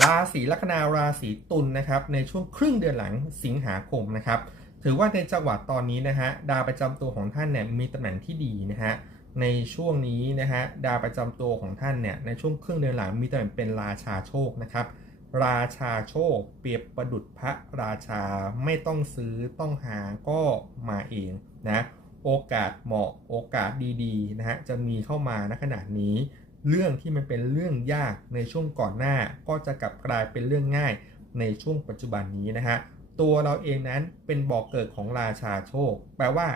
ราศีลัคนาราศีตุลนะครับในช่วงครึ่งเดือนหลังสิงหาคมนะครับถือว่าในจังหวะตอนนี้นะฮะดาวประจำตัวของท่านเนี่ยมีตำแหน่งที่ดีนะฮะในช่วงนี้นะฮะดาวประจำตัวของท่านเนี่ยในช่วงครึ่งเดือนหลังมีตำแหน่งเป็นราชาโชคนะครับราชาโชค เปรียบประดุจพระราชาไม่ต้องซื้อต้องหาก็มาเองนะโอกาสเหมาะโอกาสดีๆนะฮะจะมีเข้ามาณขณะนี้ เรื่องที่มันเป็นเรื่องยากในช่วงก่อนหน้า ก็จะกลับกลายเป็นเรื่องง่ายในช่วงปัจจุบันนี้นะฮะตัวเราเองนั้นเป็นบ่อกเกิดของราชาโชค แปลว่า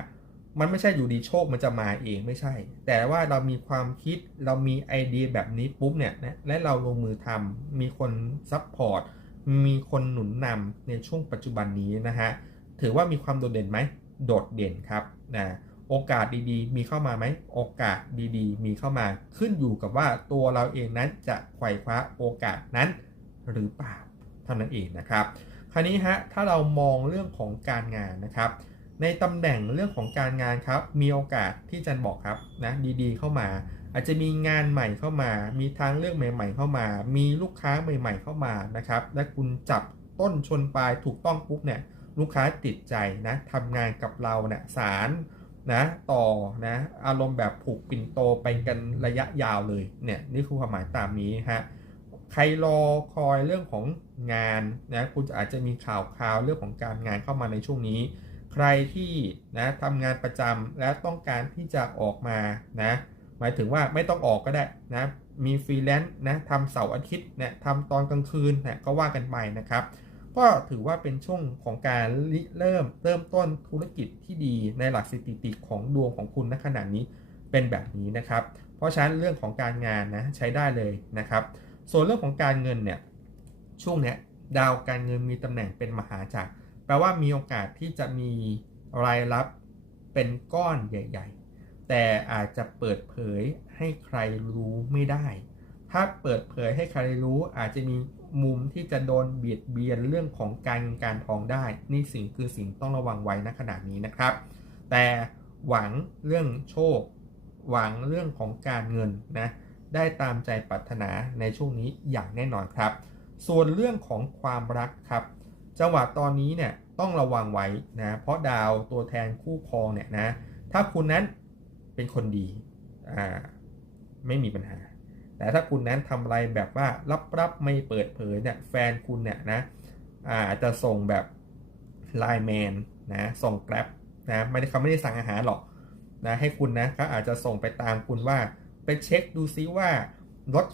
มันไม่ใช่อยู่ดีโชคมันจะมาเองไม่ใช่ แต่ว่าเรามีความคิดเรามีไอเดียแบบนี้ปุ๊บเนี่ยนะและเราลงมือทำมีคนซัพพอร์ตมีคนหนุนนำในช่วงปัจจุบันนี้นะฮะถือว่ามีความโดดเด่นไหมโดดเด่นครับนะ โอกาสดีๆ มีเข้ามาไหม โอกาสดีๆ มีเข้ามา ขึ้นอยู่กับว่าตัวเราเองนั้นจะไขว่คว้าโอกาสนั้นหรือเปล่าเท่านั้นเองนะครับ คราวนี้ฮะ ถ้าเรามองเรื่องของการงานนะครับ ในตำแหน่งเรื่องของการงานครับ มีโอกาสที่จะบอกครับนะดีๆ เข้ามา อาจจะมีงานใหม่เข้ามา มีทางเลือกใหม่ ๆ เข้ามา มีลูกค้าใหม่ ๆ เข้ามานะครับ และคุณจับต้นชนปลายถูกต้องปุ๊บเนี่ย ลูกค้าติดใจนะทำงานกับเราเนี่ยสาร นะต่อนะอารมณ์แบบผูกปิ่นโตไปกันระยะยาวเลยเนี่ยนี่คือความหมายตามนี้ฮะใครรอคอยเรื่องของงานนะคุณอาจจะมีข่าวคราวเรื่องของการงานเข้ามาในช่วงนี้ ใครที่นะทำงานประจำและต้องการที่จะออกมานะหมายถึงว่าไม่ต้องออกก็ได้นะมีฟรีแลนซ์นะทำเสาร์อาทิตย์นะทำตอนกลางคืนนะก็ว่ากันไปนะครับ ก็ถือว่าเป็นช่วงของการริเริ่มเริ่มต้นธุรกิจที่ดีในหลักสถิติของดวงของคุณณขณะนี้เป็นแบบนี้นะครับ เพราะฉะนั้นเรื่องของการงานนะใช้ได้เลยนะครับ ส่วนเรื่องของการเงินเนี่ยช่วงเนี้ยดาวการเงินมีตำแหน่งเป็นมหาจักรแปลว่ามีโอกาสที่จะมีรายรับเป็นก้อนใหญ่ ๆ แต่อาจจะเปิดเผยให้ใครรู้ไม่ได้ ถ้าเปิดเผยให้ใครรู้อาจจะมีมุมที่จะโดนเบียดเบียนเรื่องของการเงินการทองได้ นี่สิ่งคือสิ่งต้องระวังไว้ณขณะนี้นะครับ แต่หวังเรื่องโชค หวังเรื่องของการเงินนะได้ตามใจปรารถนาในช่วงนี้อย่างแน่นอนครับ ส่วนเรื่องของความรักครับ จังหวะตอนนี้เนี่ยต้องระวังไว้นะเพราะดาวตัวแทนคู่ครองเนี่ยนะถ้าคุณนั้นเป็นคนดีอ่าไม่มีปัญหา แต่ถ้าคุณนั้นทำอะไรแบบว่าลับๆไม่เปิดเผยเนี่ยแฟนคุณเนี่ยนะอาจจะส่งแบบไลน์แมนนะส่งแกร็บนะไม่ได้เขาไม่ได้สั่งอาหารหรอกนะให้คุณนะเขาอาจจะส่งไปตามคุณว่าไปเช็คดูซิว่ารถ